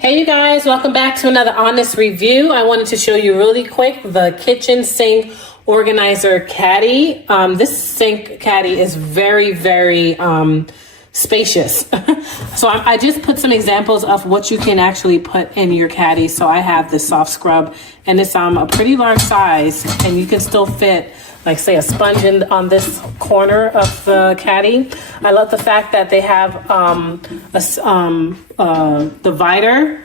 Hey you guys, welcome back to another honest review. I wanted to show you really quick the kitchen sink organizer caddy. This sink caddy is very spacious. So I just put some examples of what you can actually put in your caddy. So I have this soft scrub and it's a pretty large size, and you can still fit like say a sponge on this corner of the caddy. I love the fact that they have a divider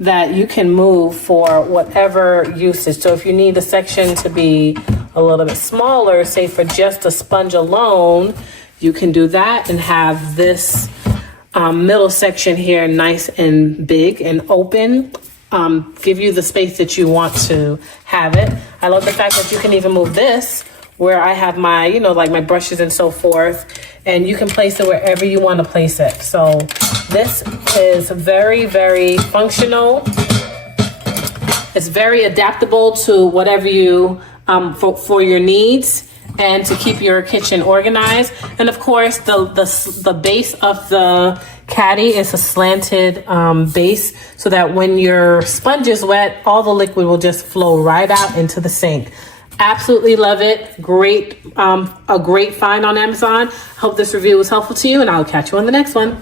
that you can move for whatever usage. So if you need the section to be a little bit smaller, say for just a sponge alone, you can do that and have this middle section here nice and big and open. Give you the space that you want to have it. I love the fact that you can even move this where I have my, like my brushes and so forth, and you can place it wherever you want to place it. So this is very functional. It's very adaptable to whatever you, for your needs and to keep your kitchen organized. And of course, the base of the caddy is a slanted base so that when your sponge is wet, all the liquid will just flow right out into the sink. Absolutely love it. Great, a great find on Amazon. Hope this review was helpful to you, and I'll catch you on the next one.